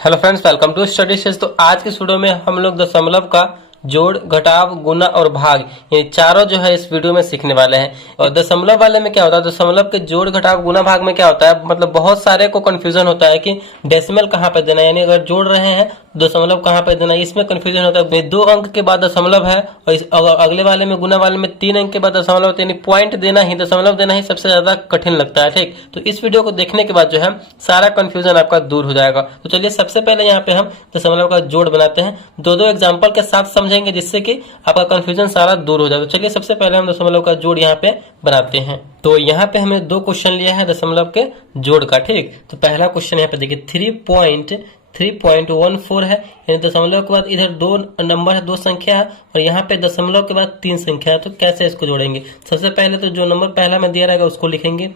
Hello friends, welcome to Study Sage. तो आज के वीडियो में हम लोग दशमलव का जोड़, घटाव, गुना और भाग ये चारों जो है इस वीडियो में सीखने वाले हैं। और दशमलव वाले में क्या होता है, दशमलव के जोड़, घटाव, गुना, भाग में क्या होता है, मतलब बहुत सारे को कंफ्यूजन होता है कि डेसिमल कहाँ पे देना है, यानी अगर जोड़ रहे हैं दशमलव कहाँ पे देना है, इसमें कंफ्यूजन होता है। 2 अंक के बाद दशमलव है और अगले वाले में, गुना वाले में 3 अंक के बाद दशमलव, यानी पॉइंट देना ही, दशमलव देना ही सबसे ज्यादा कठिन लगता है। ठीक, तो इस वीडियो को देखने के बाद जो है सारा कंफ्यूजन आपका दूर हो जाएगा। तो चलिए सबसे पहले यहाँ पे हम दशमलव का जोड़ बनाते हैं, दो एग्जाम्पल के साथ समझेंगे जिससे कि आपका कंफ्यूजन सारा दूर हो जाए। तो चलिए सबसे पहले हम दशमलव का जोड़ यहाँ पे बनाते हैं। तो यहाँ पे हमने 2 क्वेश्चन लिया है दशमलव के जोड़ का। ठीक, तो पहला क्वेश्चन यहाँ पे देखिए 3.14 है, यानी दशमलव के बाद इधर 2 नंबर है, 2 संख्या है, और यहाँ पे दशमलव के बाद 3 संख्या है। तो कैसे इसको जोड़ेंगे? सबसे पहले तो जो नंबर पहला में दिया रहेगा उसको लिखेंगे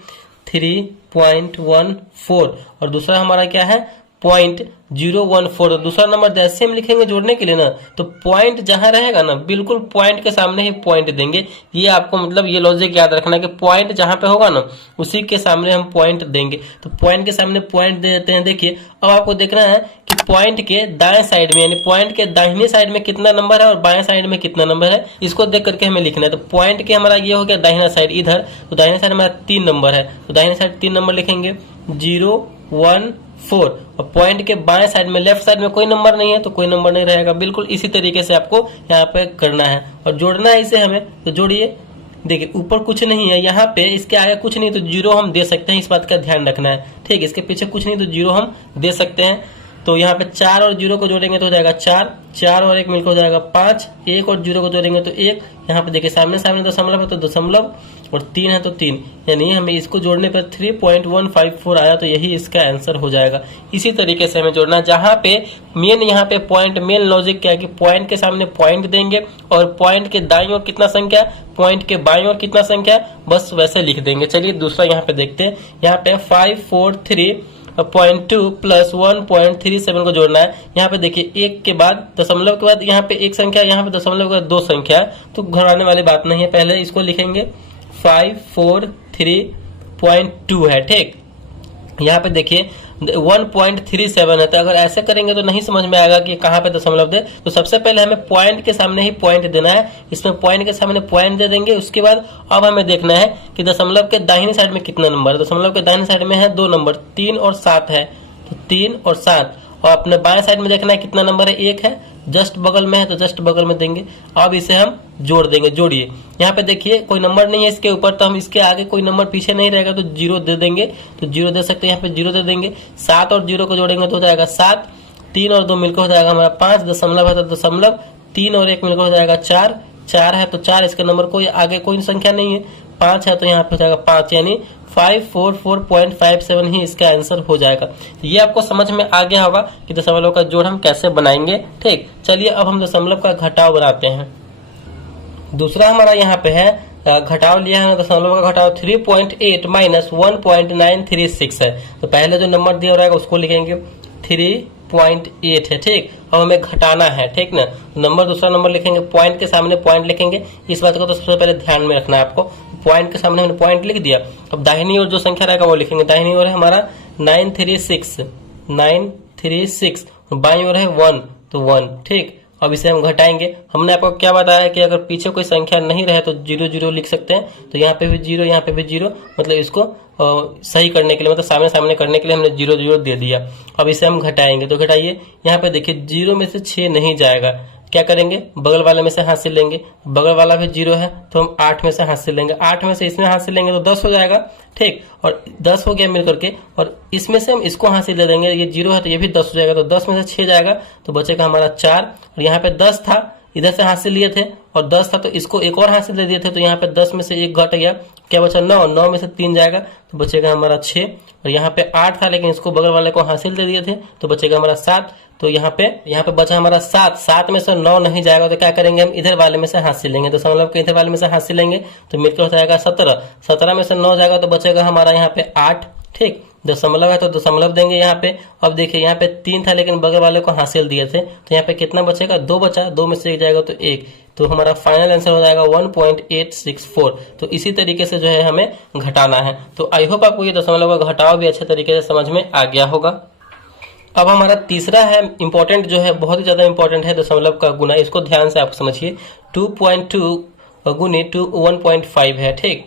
3.14, और दूसरा हमारा क्या है 0.014। तो दूसरा नंबर जैसे हम लिखेंगे जोड़ने के लिए ना, तो पॉइंट जहां रहेगा ना, बिल्कुल पॉइंट के सामने ही पॉइंट देंगे। ये आपको मतलब ये लॉजिक याद रखना कि पॉइंट जहां पे होगा ना उसी के सामने हम पॉइंट देंगे। तो पॉइंट के सामने पॉइंट दे देते हैं। देखिए अब आपको देखना है कि पॉइंट के दाएं साइड में, यानी पॉइंट के दाहिने साइड में कितना नंबर है और बाएं साइड में कितना नंबर है, इसको देख करके हमें लिखना है। तो पॉइंट के हमारा ये हो गया दाहिना साइड इधर, तो दाहिने साइड हमारा 3 नंबर है, तो दाहिने साइड 3 नंबर लिखेंगे 0, 1, 4, और पॉइंट के बाएं साइड में, लेफ्ट साइड में कोई नंबर नहीं है तो कोई नंबर नहीं रहेगा। बिल्कुल इसी तरीके से आपको यहाँ पे करना है और जोड़ना है इसे हमें। तो जोड़िए, देखिए ऊपर कुछ नहीं है, यहाँ पे इसके आगे कुछ नहीं, तो 0 हम दे सकते हैं, इस बात का ध्यान रखना है। ठीक, इसके पीछे कुछ नहीं तो 0 हम दे सकते हैं। तो यहाँ पे 4 और 0 को जोड़ेंगे तो हो जाएगा 4 और 1 मिलकर हो जाएगा 5, 1 और 0 को जोड़ेंगे तो 1। यहाँ पे देखिए सामने सामने दशमलव है तो दशमलव, और 3 है तो 3, यानी हमें इसको जोड़ने पर 3.154 आया, तो यही इसका आंसर हो जाएगा। इसी तरीके से हमें जोड़ना, जहाँ पे मेन, यहाँ पे पॉइंट, मेन लॉजिक क्या है कि पॉइंट के सामने पॉइंट देंगे और पॉइंट के दाईं ओर कितना संख्या, पॉइंट के बाईं ओर कितना संख्या, बस वैसे लिख देंगे। चलिए दूसरा यहाँ पे देखते हैं। यहाँ पे 543.2 प्लस 1.37 को जोड़ना है। यहाँ पे देखिए 1 के बाद, दशमलव के बाद यहाँ पे 1 संख्या, यहाँ पे दशमलव के बाद 2 संख्या, तो घबराने वाली बात नहीं है। पहले इसको लिखेंगे 543.2 है। ठीक, यहाँ पे देखिए 1.37 है, तो अगर ऐसे करेंगे तो नहीं समझ में आएगा कि कहाँ पे दशमलव दे। तो सबसे पहले हमें पॉइंट के सामने ही पॉइंट देना है, इसमें पॉइंट के सामने पॉइंट दे देंगे। उसके बाद अब हमें देखना है कि दशमलव के दाहिनी साइड में कितना नंबर है। दशमलव के दाहिनी साइड में है 2 नंबर, 3 और 7 है, तो 3 और 7। और अपने बाएं साइड में देखना है कितना नंबर है, 1 है, जस्ट बगल में है तो जस्ट बगल में देंगे। अब इसे हम जोड़ देंगे। जोड़िए, यहाँ पे देखिए कोई नंबर नहीं है इसके ऊपर, तो हम इसके आगे कोई नंबर पीछे नहीं रहेगा तो 0 दे देंगे, तो 0 दे सकते हैं, यहाँ पे 0 दे देंगे। 7 और 0 को जोड़ेंगे तो हो जाएगा 7, 3 और 2 मिलकर हो जाएगा हमारा 5, दशमलव है तो दशमलव, 3 और 1 मिलकर हो जाएगा 4, 4 है तो 4, इसके नंबर कोई आगे कोई संख्या नहीं है, 5 है तो यहाँ पे हो जाएगा 5, यानी 544.57 ही इसका आंसर हो जाएगा। तो ये आपको समझ में आ गया होगा कि दशमलव का जोड़ हम कैसे बनाएंगे। ठीक, चलिए अब हम दशमलव का घटाव बनाते हैं। दूसरा हमारा यहाँ पे है घटाव लिया है दशमलव का घटाव 3.8 माइनस 1.936 है। तो पहले जो नंबर दिया रहेगा उसको लिखेंगे 3.8 है। ठीक, अब हमें घटाना है, ठीक ना, नंबर दूसरा नंबर लिखेंगे, पॉइंट के सामने पॉइंट लिखेंगे। इस बात को तो सबसे पहले ध्यान में रखना है आपको। पॉइंट के सामने हमने पॉइंट लिख दिया, अब दाहिनी ओर जो संख्या रहेगा वो लिखेंगे। दाहिनी ओर है हमारा 936, बाईं ओर है 1, तो 1। ठीक, अब इसे हम घटाएंगे। हमने आपको क्या बताया कि अगर पीछे कोई संख्या नहीं रहे तो 0 0 लिख सकते हैं, तो यहाँ पे भी 0, यहाँ पे भी 0, मतलब इसको सही करने के लिए, मतलब सामने सामने करने के लिए हमने 0 0 दे दिया। अब इसे हम घटाएंगे, तो घटाइए, यहाँ पे देखिए 0 में से 6 नहीं जाएगा, क्या करेंगे, बगल वाले में से हासिल लेंगे। बगल वाला भी 0 है तो हम 8 में से हासिल लेंगे, 8 में से इसमें हासिल लेंगे तो 10 हो जाएगा। ठीक, और 10 हो गया मिल करके, और इसमें से हम इसको हासिल दे देंगे, ये 0 है तो ये भी 10 हो जाएगा, तो 10 में से 6 जाएगा तो बचेगा हमारा 4। और यहाँ पे 10 था, इधर से हासिल लिए थे, और 10 था तो इसको एक और हासिल दे दिए थे, तो यहाँ पे 10 में से 1 घट गया, क्या बचा 9, 9 में से 3 जाएगा तो बचेगा हमारा 6। और यहाँ पे 8 था लेकिन इसको बगल वाले को हासिल दे दिए थे तो बचेगा हमारा 7। तो यहाँ पे बचा हमारा 7, 7 में से 9 नहीं जाएगा तो क्या करेंगे, हम इधर वाले में से हासिल लेंगे, दशमलव के इधर वाले में से हासिल लेंगे तो मिलकर हो जाएगा 17, 17 में से 9 जाएगा तो बचेगा हमारा यहाँ पे 8। ठीक, दशमलव है तो दशमलव देंगे यहाँ पे। अब देखिए यहाँ पे 3 था लेकिन बगल वाले को हासिल दिए थे, तो यहाँ पे कितना बचेगा, 2 बचा, 2 में से 1 जाएगा तो 1, तो हमारा फाइनल आंसर हो जाएगा 1.864। तो इसी तरीके से जो है हमें घटाना है। तो आई होप आपको ये दशमलव का घटाव भी अच्छे तरीके से समझ में आ गया होगा। अब हमारा तीसरा है इंपॉर्टेंट, जो है बहुत ही ज्यादा इंपॉर्टेंट है, दशमलव का गुना। इसको ध्यान से आप समझिए। 2.2 गुने 1.5 है, ठीक।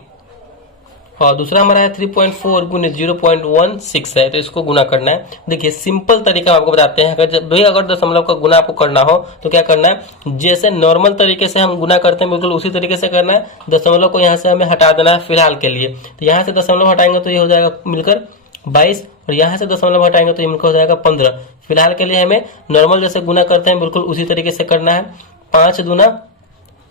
और दूसरा हमारा है 3.4 गुने 0.16 है, तो इसको गुना करना है। देखिए सिंपल तरीका आपको बताते हैं। अगर दशमलव का गुना आपको करना हो तो क्या करना है, जैसे नॉर्मल तरीके से हम गुना करते हैं बिल्कुल उसी तरीके से करना है। दशमलव को यहाँ से हमें हटा देना है फिलहाल के लिए। तो यहाँ से दशमलव हटाएंगे तो ये हो जाएगा मिलकर 22, और यहाँ से दशमलव हटाएंगे तो ये मिलकर हो जाएगा 15। फिलहाल के लिए हमें नॉर्मल जैसे गुना करते हैं बिल्कुल उसी तरीके से करना है। 5 दूना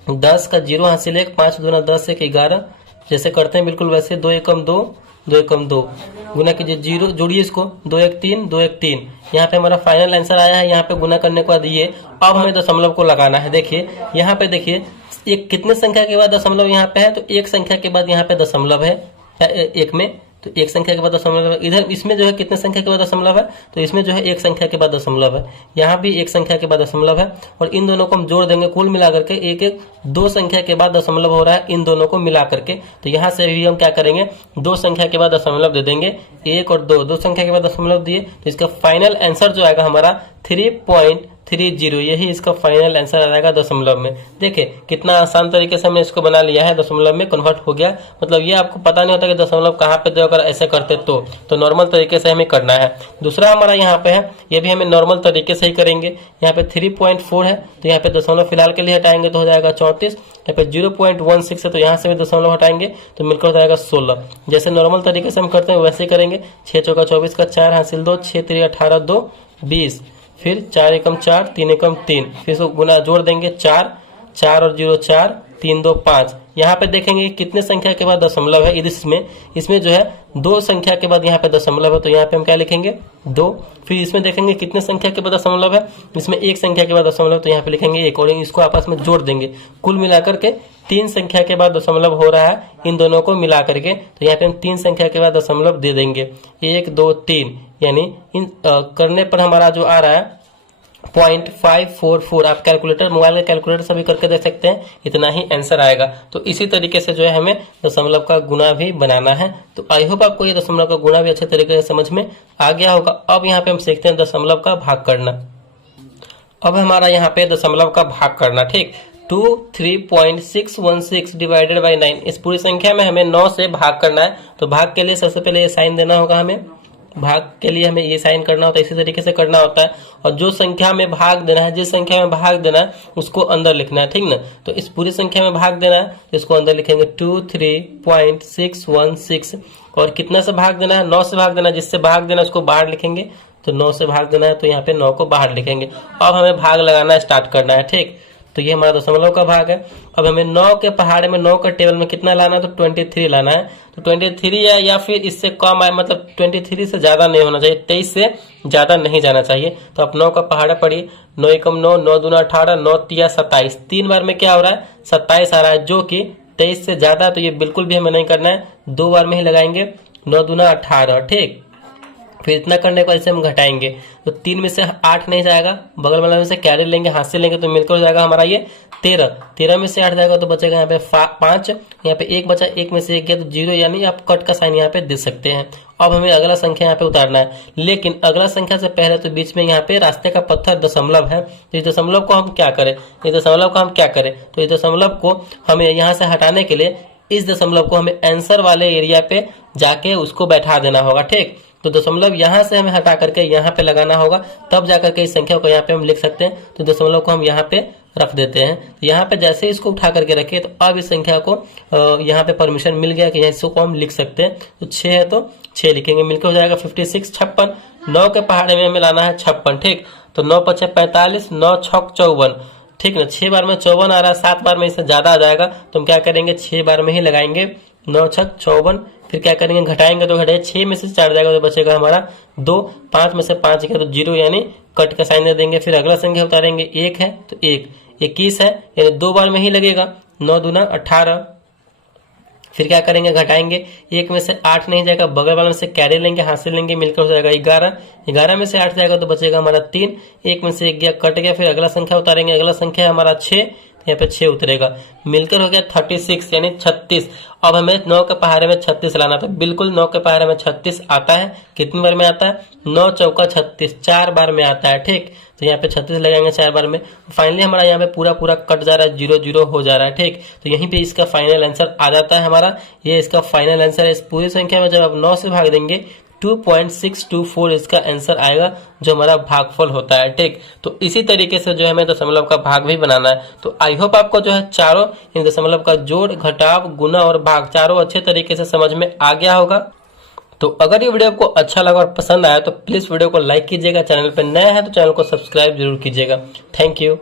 10 का 0 हासिल 1, 5 दूना 10 1 11, जैसे करते हैं बिल्कुल वैसे। 2 एकम 2, 2 एकम 2, गुना कीजिए 0, जोड़िए इसको, 2 1 3, 2 1 3। यहाँ पे हमारा फाइनल आंसर आया है। यहाँ पे गुना करने के बाद ये, अब हमें दशमलव को लगाना है। देखिए यहाँ पे देखिए एक कितने संख्या के बाद दशमलव यहाँ पे है, तो एक संख्या के बाद यहाँ पे दशमलव है एक में, तो एक संख्या के बाद दशमलव है। इधर इसमें जो है कितने संख्या के बाद दशमलव है, तो इसमें जो है एक संख्या के बाद दशमलव है। यहाँ भी एक संख्या के बाद दशमलव है, और इन दोनों को हम जोड़ देंगे कुल मिला करके एक एक 2 संख्या के बाद दशमलव हो रहा है इन दोनों को मिला करके। तो यहाँ से भी हम क्या करेंगे, 2 संख्या के बाद दशमलव दे देंगे, 1 और 2, 2 संख्या के बाद दशमलव दिए, तो इसका फाइनल आंसर जो आएगा हमारा 3.30, यही इसका फाइनल आंसर आ जाएगा दशमलव में। देखिए कितना आसान तरीके से हमने इसको बना लिया है, दशमलव में कन्वर्ट हो गया। मतलब ये आपको पता नहीं होता कि दशमलव कहाँ पे दे, अगर ऐसे करते तो नॉर्मल तरीके से हमें करना है। दूसरा हमारा यहाँ पे है, ये भी हमें नॉर्मल तरीके से ही करेंगे। यहाँ पे 3.4 है, तो यहाँ पे दशमलव फिलहाल के लिए हटाएंगे तो हो जाएगा 34। यहाँ पे 0.16 है, तो यहाँ से भी दशमलव हटाएंगे तो मिलकर हो जाएगा 16। जैसे नॉर्मल तरीके से हम करते हैं वैसे ही करेंगे। 6 चौका 24 का 4 हासिल 2, 6 3 18 2 20, फिर 4 एकम 4, 3 एकम 3, फिर इसको गुना जोड़ देंगे 4, 4 और 0 4, 3 2 5। यहाँ पे देखेंगे कितने संख्या के बाद दशमलव है। इसमें जो है 2 संख्या के बाद यहाँ पे दशमलव है, तो यहाँ पे हम क्या लिखेंगे 2। फिर इसमें देखेंगे कितने संख्या के बाद दशमलव है, इसमें एक संख्या के बाद दशमलव, तो यहाँ पे लिखेंगे 1, और इसको आपस में जोड़ देंगे। कुल मिलाकर के 3 संख्या के बाद दशमलव हो रहा है इन दोनों को मिला करके, तो यहाँ पे हम 3 संख्या के बाद दशमलव दे देंगे, 1 2 3, यानी इन करने पर हमारा जो आ रहा है 0.544। आप कैलकुलेटर, मोबाइल का कैलकुलेटर सभी करके देख सकते हैं, इतना ही आंसर आएगा। तो इसी तरीके से जो है हमें दशमलव का गुना भी बनाना है। तो आई होप आपको ये दशमलव का गुना भी अच्छे तरीके से समझ में आ गया होगा। अब यहाँ पे हम सीखते हैं दशमलव का भाग करना। अब हमारा यहाँ पे दशमलव का भाग करना, ठीक। 23.616 डिवाइडेड बाई 9, इस पूरी संख्या में हमें 9 से भाग करना है। तो भाग के लिए सबसे पहले ये साइन देना होगा, हमें भाग के लिए हमें ये साइन करना होता है, इसी तरीके से करना होता है। और जो संख्या में भाग देना है, जिस संख्या में भाग देना है उसको अंदर लिखना है, ठीक ना। तो इस पूरी संख्या में भाग देना है तो इसको अंदर लिखेंगे 23.616, और कितना से भाग देना है, 9 से भाग देना है। जिससे भाग देना है उसको बाहर लिखेंगे, तो 9 से भाग देना है तो यहाँ पे 9 को बाहर लिखेंगे। अब हमें भाग लगाना स्टार्ट करना है, ठीक। तो ये हमारा दशमलव का भाग है। अब हमें 9 के पहाड़े में 9 का टेबल में कितना लाना है, तो 23 लाना है। तो 23 है, या फिर इससे कम है, मतलब 23 से ज्यादा नहीं होना चाहिए, 23 से ज्यादा नहीं जाना चाहिए। तो आप 9 का पहाड़ा पढ़िए, 9 एकम 9, 9 दूना 18, 9 तिया 27, 3 बार में क्या हो रहा है 27 आ रहा है, जो कि 23 से ज्यादा। तो ये बिल्कुल भी हमें नहीं करना है, 2 बार में ही लगाएंगे, 9 दूना 18, ठीक। फिर इतना करने के बाद इसे हम घटाएंगे, तो 3 में से 8 नहीं जाएगा, बगल वाला में से कैरी लेंगे, हाथ से लेंगे, तो मिलकर हो जाएगा हमारा ये 13। 13 में से 8 जाएगा तो बचेगा यहाँ पे 5, यहाँ पे 1 बचा, 1 में से 1 गया तो 0, यानी आप कट का साइन यहाँ पे दे सकते हैं। अब हमें अगला संख्या यहाँ पे उतारना है, लेकिन अगला संख्या से पहले तो बीच में यहाँ पे रास्ते का पत्थर दशमलव है। तो इस दशमलव को हम क्या करें, तो इस दशमलव को हमें यहाँ से हटाने के लिए इस दशमलव को हमें आंसर वाले एरिया पे जाके उसको बैठा देना होगा, ठीक। तो दशमलव यहाँ से हमें हटा करके यहाँ पे लगाना होगा, तब जाकर के इस संख्या को यहाँ पे हम लिख सकते हैं। तो दशमलव को हम यहाँ पे रख देते हैं। तो यहाँ पे जैसे इसको उठा करके रखे, तो अब इस संख्या को यहाँ पे परमिशन मिल गया कि इसको हम लिख सकते हैं। तो 6 है तो 6 लिखेंगे, मिलकर हो जाएगा 56, 56। 9 के पहाड़े में हमें लाना है 56, ठीक। तो 9 × 5 = 45, 9 × 6 = 54, ठीक ना। 6 बार में 54 आ रहा है, 7 बार में इससे ज्यादा आ जाएगा, तो हम क्या करेंगे 6 बार में ही लगाएंगे, 9 × 6 = 54। फिर क्या करेंगे, घटाएंगे तो घटाए, 6 में से 4 जाएगा तो बचेगा हमारा 2, 5 में से 5 गया तो 0, यानी कट का साइन दे देंगे। फिर अगला संख्या उतारेंगे, 1 है तो 1, 21 है, यानी 2 बार में ही लगेगा, 9 दूना 18। फिर क्या करेंगे, घटाएंगे, 1 में से 8 नहीं जाएगा, बगल वाले में से कैरी लेंगे, हाथ से लेंगे, मिलकर हो जाएगा 11। 11 में से 8 जाएगा तो बचेगा हमारा 3, 1 में से 1 गया, कट गया। फिर अगला संख्या उतारेंगे, अगला संख्या है हमारा 6, यहाँ पे 6 उतरेगा, मिलकर हो गया 36 यानी 36। अब हमें 9 के पहाड़े में 36 लाना था, बिल्कुल 9 के पहाड़े में 36 आता है। कितनी बार में आता है? 9 चौका 36, 4 बार में आता है। ठीक, तो यहाँ पे 36 लगाएंगे 4 बार में। फाइनली हमारा यहाँ पे पूरा पूरा कट जा रहा है, 0 0 हो जा रहा है। ठीक, तो यहीं पे इसका फाइनल आंसर आ जाता है हमारा। ये इसका फाइनल आंसर है। इस पूरी संख्या में जब आप 9 से भाग देंगे 2.624 इसका आंसर आएगा, जो हमारा भागफल होता है। ठीक, तो इसी तरीके से जो है हमें दशमलव का भाग भी बनाना है। तो आई होप आपको जो है चारों इन दशमलव का जोड़, घटाव, गुना और भाग चारों अच्छे तरीके से समझ में आ गया होगा। तो अगर ये वीडियो आपको अच्छा लगा और पसंद आया तो प्लीज वीडियो को लाइक कीजिएगा, चैनल पर नया है तो चैनल को सब्सक्राइब जरूर कीजिएगा। Thank you.